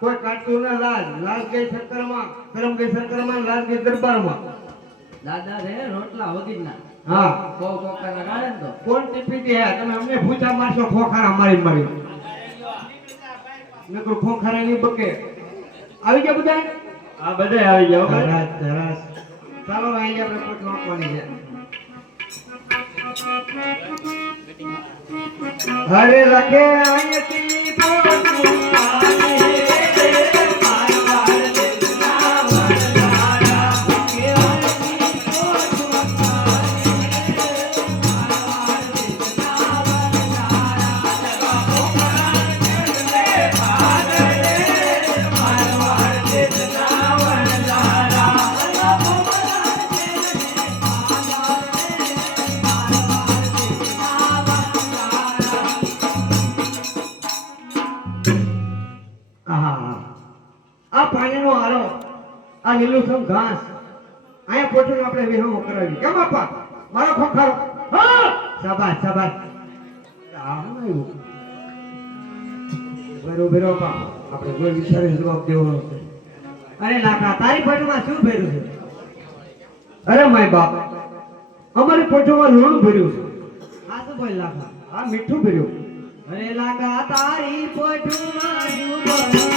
કોઈ કાટતું ના લાલ ગઈ શંકરમાં, કરમ ગઈ શંકરમાં, લાલ ગઈ દરબારમાં. દાદા રે રોટલા વગીરના હા કોકાના ગાળે તો કોણ ટીપી હે તમે અમને પૂછા મારશો ખોખારા મારી નકર ખોખારા ની બકે આવી ગયા બધા. આ બધા આવી ગયા ધરાસ ધરાસ. ચાલો અહીં આપણે પોટ નાખવાની છે. હરે લખે અહીંથી પોટ આ લીલુંછમ ઘાસ આયા પોઠું આપણે વિહામો કરાવી. કેમ બાપા મારો ખોખારો? હા શાબાશ શાબાશ. બરો બરો બા આપણે કોઈ વિચારે જવાબ દેવો. અરે લાખા તારી પોઠુમાં શું ભર્યું છે? અરે માય બાપ અમારી પોઠુમાં લૂણું ભર્યું છે. આ શું બોલ લાખા? આ મીઠું ભર્યું. અરે લાખા તારી પોઠુમાં શું ભર્યું?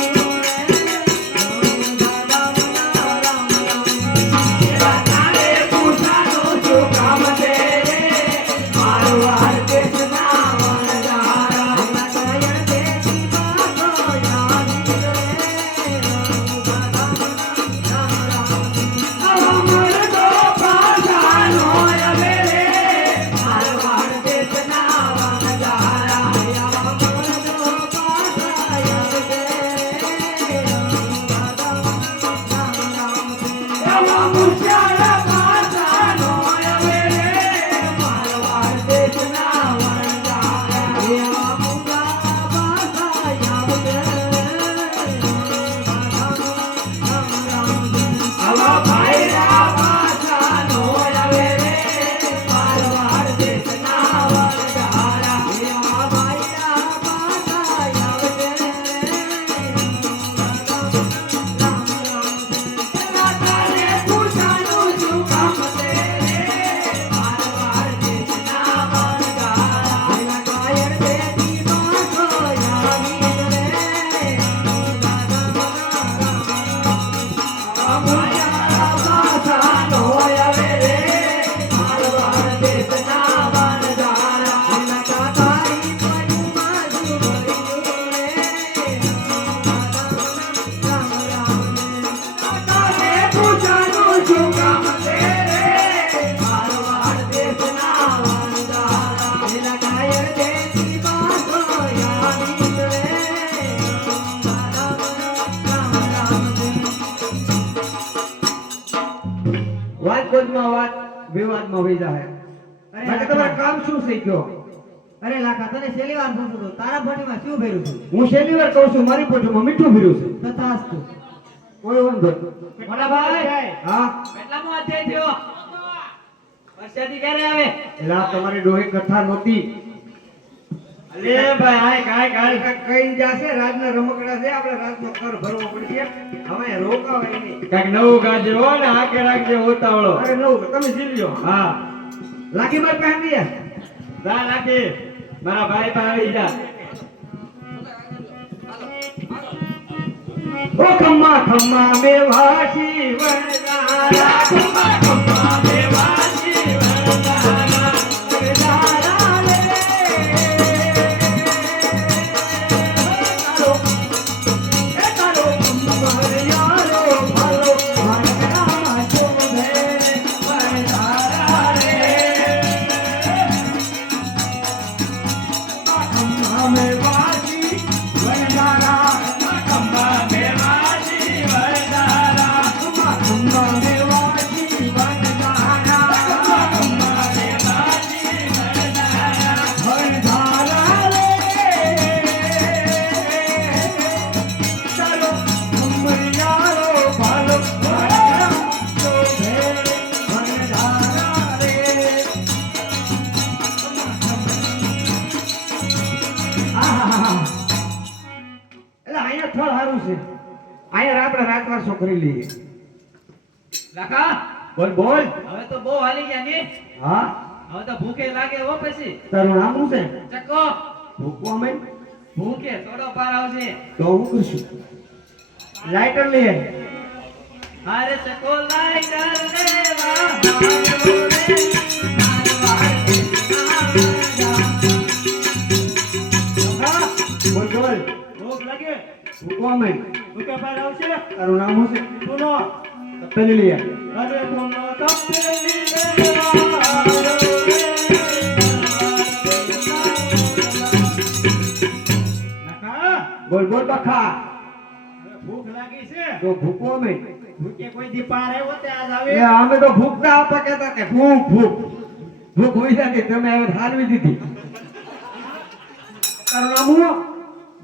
શું કામ છે? વાત કોદમાં વાત વિવાદમાં વહી જાય. બાકી તમારે કામ શું છે કયો? અરે લાખા તને છેલ્લી વાર પૂછું છું તારા ભટીમાં શું ભર્યું છે હું છેલ્લી વાર કહું છું મારી પોટમાં મીઠું ભર્યું છે. તથાસ્તુ કોઈ વાંધો નહીં. મોટા ભાઈ હા કેટલામો અધ્યાય થયો વર્ષાથી ક્યારે આવે એટલે આ તમારી ડોહી કથા નહોતી. અલે ભાઈ આય કાય કાય કઈ જાશે રાજના રમકડા છે આપણે રાજનો કર ભરવો પડશે. હવે રોકાવાય નહીં. કાંઈક નવું ગાજે હો ને આકે રાખજે ઉતાવળો. અરે નવું તમે સીલ્યો. હા લાગી માર પહેન દે. જા નાખી મારા ભાઈ પાસે આવી જા. ઓ ખમ્મા ખમ્મા મેવાસી વરદારા ખમ્મા ખમ્મા મેવાસી વરદારા વરદારા રે તારો ખમ્મા યારો ભાલો મારા ચોમે વરદારા રે ખમ્મા મેવાસી વરદારા ખમ્મા મેવાસી વરદારા ખમ્મા મેવાસી વરદારા ખમ્મા મેવાસી વરદારા વરદારા રે તારો ખમ્મરિયારો ભાલો મારા ચોભે વરદારા રે આહા એટલે અહીંયા સ્થળ સારું છે. અહીંયા આપણે રાતવાસો કરી લઈએ. લાખા બોલ બોલ. હવે તો બહુ હાલી ગયા ને હા હવે તો ભૂખે લાગે હો પછી તારું નામ શું છે? ચકો ભૂકવા માંડ. ભૂખે થોડો પાર આવશે તો હું કરશું. લાઇટર લઈએ. અરે ચકો લાઈટર લેવા આવ્યો રે મારવાડ હા બોલ બોલ. ભૂખ લાગે ભૂકવા માંડ. ભૂખે પાર આવશે તારું નામ શું છે? સુનો તપેલી લઈએ. અરે સુનો તપેલી નાકા બોલ બોલ બખા. ભૂખ લાગી છે તો ભૂકવા માંડ. ભૂખે કોઈ દી પાર આવ્યો તે આજ આવે એ અમે તો ભૂખતા આપા કહેતા કે ભૂખ ભૂખ ભૂખ હોઈ જાય તમે હવે હાલવી દીધી. તારું નામ શું?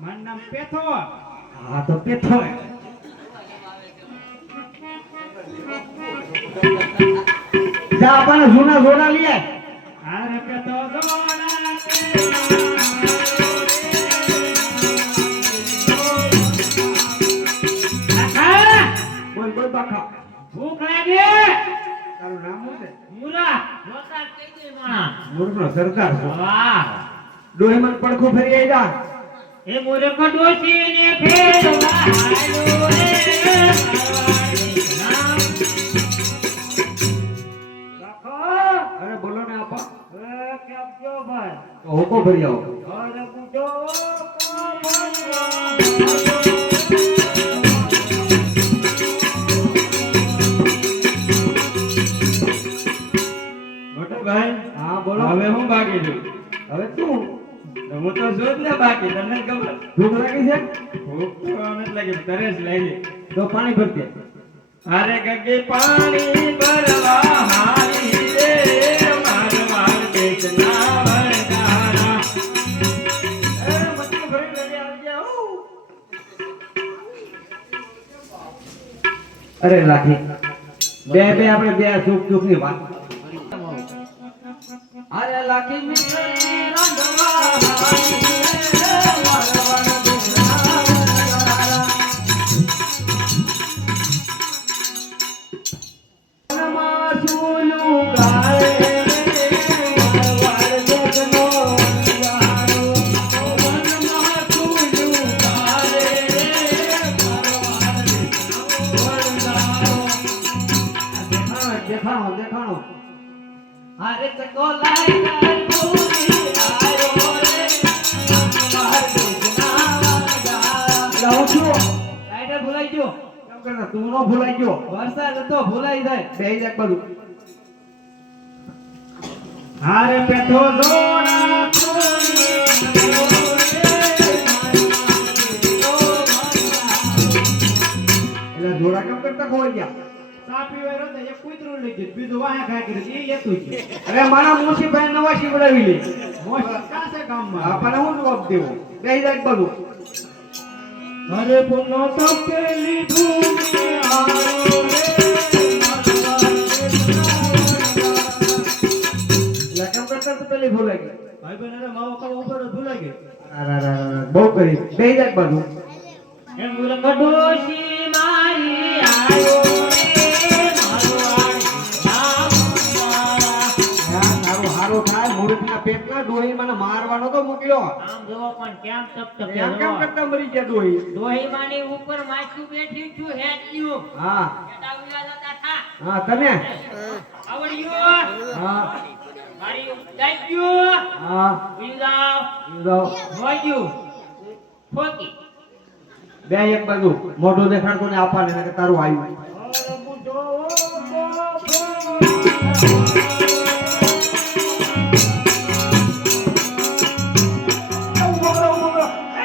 મારું નામ પેથો હા તો પેથો. જા આપણને જૂના જોડા લઈએ. અરે પેથો બોલ બોલ બખા. ભૂખ લાગે તારું નામ શું છે? મુરા જોતા કઈ દે માં મૂર્ખનો સરદાર છો. વાહ ડોહીમાં પડખું ફરી આવી જા. એ મૂર્ખ ડોસી ને ફેરવા હાલો રે મારવાડી નામ અરે બોલો ને આપા. કેમ છો ભાઈ તો હોકો ભરી આવો. અરે પૂછો મોટો ભાઈ હા બોલો. હવે હું બાકી છું હવે તું હું તો છું જ ને બાકી તને ખબર ભૂખ લાગી છે? ભૂખ તો આમ જ લાગી તરસ લાગી તો પાણી ભરતે. અરે ગગે પાણી ભરવા હાલી રે મારવાડ દેશના વરદારા એ મટકી ભરી લઈ આવજે. અરે લાખી બે બે આપણે બે સુખ દુઃખ ની વાત. અરે લાખી મિત્રની રાંધવા હાલી રે મારવાડ દેશના વરદારા મનમાં સૂલું ગાળે રે મારવાડ દેશનો અંગારો. મનમાં સૂલું ગાળે રે મારવાડ દેશનો અંગારો. દેખાણો દેખાણો. અરે ચકો લાઈટર ભૂલી આયો રે મારવાડ દેશના વરદારા લાવું છું. લાઈટર ભૂલાઈ ગયો કેમ કરતા તું નો ભૂલાઈ ગયો. વરસાદ હતો ભૂલાઈ જાય બે જ એક બાજુ. અરે પેથો જોડા ખોલી એટલે જોડા કેમ કરતા ખોવાઈ ગયા? ના પીવાય તો એક કૂતરું લઈ ગયું બીજું વાહ ખાઈ કર્યું એ લેતું છે અરે મારા મોસીભાઈ નવા શીવડાવી લે મોસ્ટ કાસે ગામમાં આપણને હું જવાબ દેવો બે જાય બધું અરે પુનો તપે લીધું આરો રે લગન કરતા તો પેલી ભૂલાઈ ગઈ ભાઈ બહેન અરે માવો ખાવા ઉપર જ ભૂલાઈ ગઈ બહુ કરી બે જાય બધું એમ બોલે કડોશી મારી આયો રે મારો તારું હારું થાય મૂર્ખના પેટના ડોહી મને મારવાનો તો મોકલ્યો આમ જોવો પણ કેમ તપ એમ કેમ કરતા મરી ગયા ડોહી ડોહી માની ઉપર માછું બેઠી છું હેચ્યું હા બેટા ઉલા જતા થા હા તને આવડ્યું હા મારી દાઈયું હા ઉલાવ જાઓ મોયું ફોકી બે એક બાજુ મોઢું દેખાડતો ને આપવાને ને કે તારું આવ્યું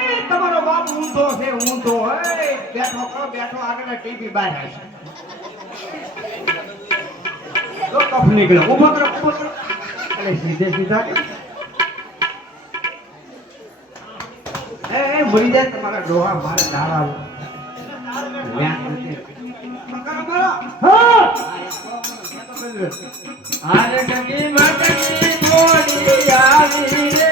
એ તમારો બાપ ઊંધો છે ઊંધો એ બેઠો કરો બેઠો આગળ ટીવી બહાર હશે તો કફ નીકળ્યો ઊભો કરો અરે સીધે સીધા એ મરી જાય તમારા ડોહા મારે દાડા વ્યાન નથી મકાનો મારો હા આરે ગગી મટકી થોડી આવી રે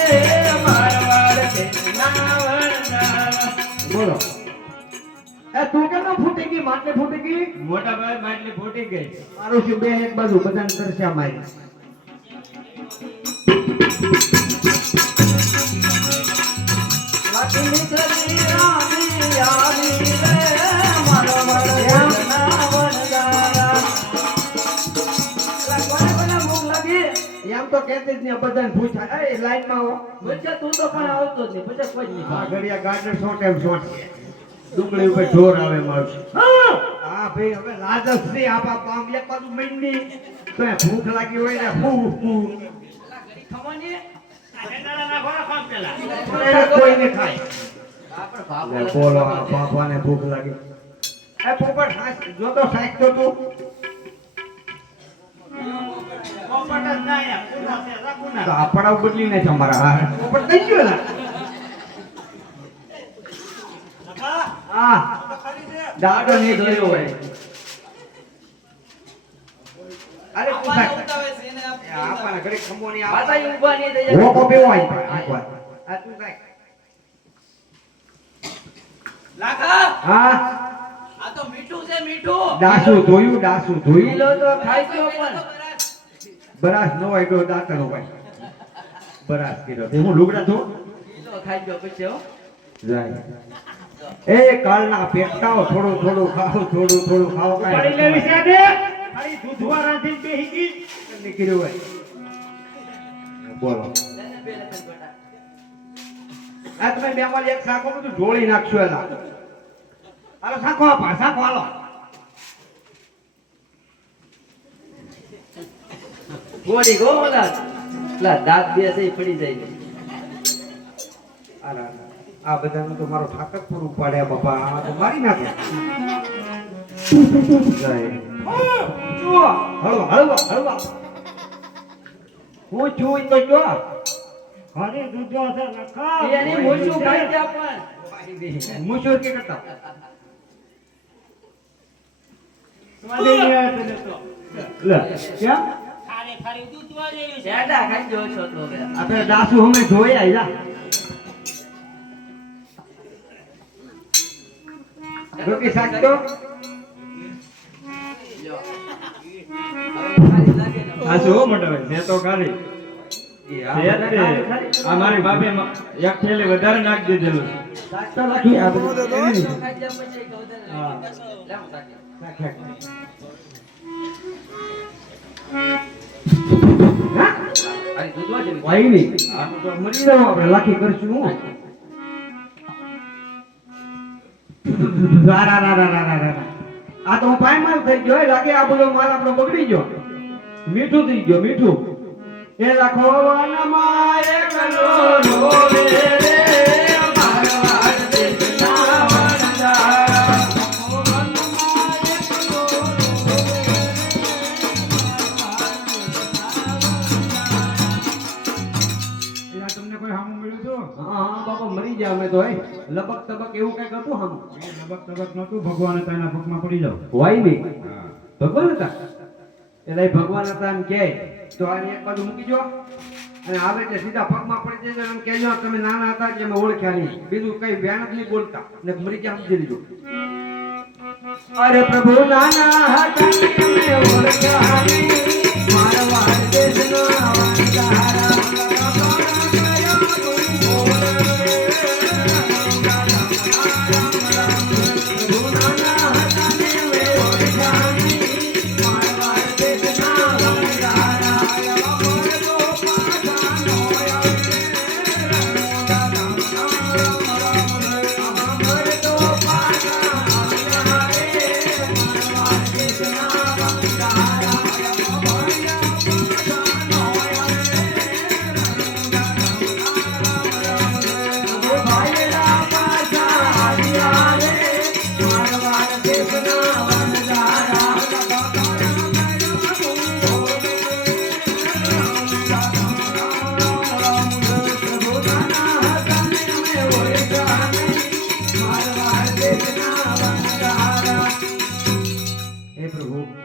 મારવાડ કે નાવરના બોલો એ તું કેમ ન ફૂટી ગઈ માટલી ફૂટી ગઈ મોટા ભાઈ માટલી ફૂટી ગઈ મારું શું બે એક બાજુ બધાને કરશે અમારી લખી ચલી રામી આવી રે મારવાડ કે નાવરના એમ તો કહેતી જ નહીં બધાને પૂછા એ લાઈનમાં આવો બચ્ચા તું તો પણ આવતો જ નહીં બચ્ચા કોઈ જ નહીં આ ઘડિયા ગાર્ડન શોટ એમ શોટ ડુંગળી ઉપર ઢોર આવે મારું હા ભાઈ હવે લાજસ થી આપા પામ એક બાજુ મૈની તો એ ભૂખ લાગી હોય ને ફૂ ફૂ ખમોની આ હેડાના ઘોડા કોણ પેલા કોઈ ને ખાય લે બોલો આ બાપાને ભૂખ લાગી એ પોપટ જો તો સાઈક તો તું પોપટ જ ના આયા કુના છે રાખુના તો આપણા બદલીને છે અમારા હાર પોપટ થઈ ગયો ને હા દાડો ને જોયો હોય અરે પૂછા આપણા ઘરે ખમોની બાબા ઈ ઊભા નહીં થઈ વો કો બેવો આઈ એકવાર આ તું કાઈ લાખા હા આ તો મીઠું છે મીઠું ડાસુ ધોયું પીલો તો ખાઈ ગયો પણ બરાસ નો હોય તો દાંતનો હોય બરાસ કીધો તે હું લુગડા ધો પીલો ખાઈ ગયો પછી હો જાય એ કાલના પેટાઓ થોડું થોડું ખાઓ પડી લેવી કાઈ છે દે ખાલી દૂધવા રાંધીને બેહી ગઈ નીકળ્યું હોય બોલો બે લખન બેટા આ તમે બે માં એક સાકો બધું ઢોળી નાખશો એલા હાલો સાકો આપા સાકો હાલો ગોળી ગોલા લા દાંત બે છે પડી જાય આ બધાનું તો મારો ઠાકર પૂરું પાડે બાપા આ તો મારી નાખે જાય હળવા હું છું તો જો ખાલી દૂધવા છે નખા એની મોચું ખાઈ ગયા પણ મુશોર કે કરતા સ્વાદે નહીં આવે તને તો લે ક્યાં ખારી ખારી દૂધવા જેવી છે હેડા ખાઈ ગયો છો તો હવે આપણે દાસુ હમે જોઈ આયા રોટી શાક તો ખારી લાગે ને આ જો મોટા ભાઈ મેં તો ખાલી આ મારી બાપે એક થેલી વધારે નાખી દીધેલું શાક તો રાખી આ બધું ખાઈ ગયા પછી ગૌધન હા. લેમ તાકે હા ખાલી દૂધવા જેવી ભાઈ નહીં આ તો મરી જાવ આપણે લાખી કરશું હું આ તો હું પાયમાલ થઈ ગયો લાગે આ બધો માલ આપણો બગડી ગયો મીઠું થઈ ગયો મીઠું એ લાખો વનમાં એકલો રોવે રે મારવાડ દેશના વનજારા. લાખો વનમાં એકલો રોવે તો હે લબક તબક એવું કઈક હતું હમ લબક તબક નહોતું, ભગવાન હતા એના પગમાં પડી જાવ. હોય નહીં હા. ભગવાન હતા એટલે એ ભગવાન હતા એમ કહે તો આ એક બાજુ મૂકી જો અને આવે એટલે સીધા પગમાં પડી જજો એમ કહેજો તમે નાના હતા કે અમે ઓળખ્યા નહીં, બીજું કઈ વ્યાણ જ નહીં બોલતા ને મરી ગયા સમજી લીધું. અરે પ્રભુ નાના હતા અમે ઓળખ્યા નહીં, મારવા દેશનો વાંધારા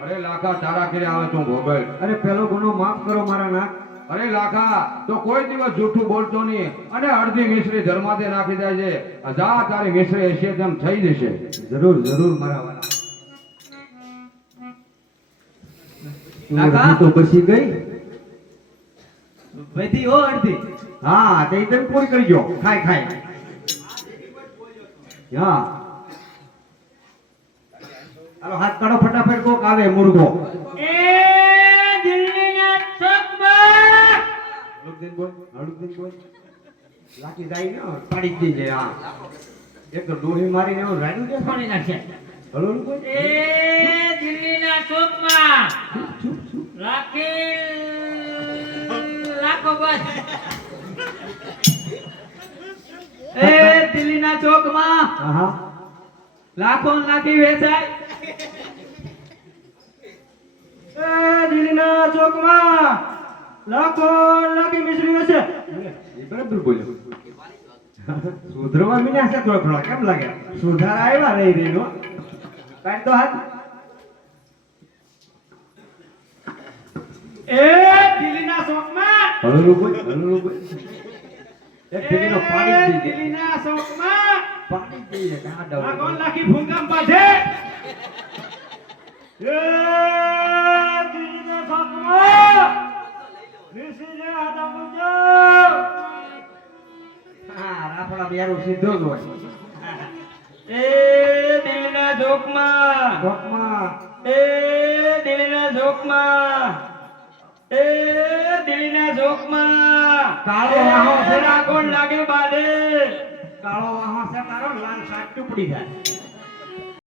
અરે લાખા તારા ઘરે આવે તું ભોગલ. અરે પેલો ગુનો માફ કરો મારા નાથ. અરે લાખા તો કોઈ દિવસ જૂઠું બોલતો નહીં અને અડધી મિશ્રી ધર્માતે નાખી જાય છે. જા તારી મિશ્રી હશે તેમ થઈ જશે. જરૂર જરૂર મારા વાલા. કાકા? તું તો બસી ગઈ. વધી હો અડધી. હા તે તમે પૂરી કરજો. ખાય ખાય. હા હાલો હાથ કાઢો ફટાફટ. કોક આવે મુર્ગો. હળુકદીન બોલ, હળુકદીન બોલ. લાઠી જાય ને પાડી જ દેજે. હા એક તો ડોહી મારીને એવું રાડ્યું છે. પાણી નાખે હળું બોલ. એ દિલ્હીના ચોકમાં ચૂપ ચૂપ. રાખેલ લાખો બસ એ દિલ્હીના ચોકમાં હા હા લાખો ને લાખી વેચાય. એ દિલ્હીના ચોકમાં લાખો લાખી મિશ્રી હશે. એ બરાબર બોલ્યો. સુધરવા મીના છે થોડા થોડા. કેમ લાગે સુધારા આવ્યા રહી રહી નો. કાઢ તો હાથ. એ દિલ્હીના ચોકમાં હળું બોલ, હળું બોલ. એક ભેગીનો પાડી જ દીધે. દિલ્હીના ચોકમાં પાડી જ દીધે. કાં ડબલ. લાખો લાખી ભૂંગામ પાછે. એ દિલ્હીના ચોકમાં મિશ્રીને આદા પૂજો. હા રાફડા બેરું સીધો જ હોય. એ દિલ્હીના ચોકમાં કોકમાં એ દિલ્હીના ચોકમાં એ દિલ્હીના ચોકમાં કાળો વાહો છે. કોણ લાગે બાદે કાળો વાહો છે તારો લાલ શાક ટુકડી જાય.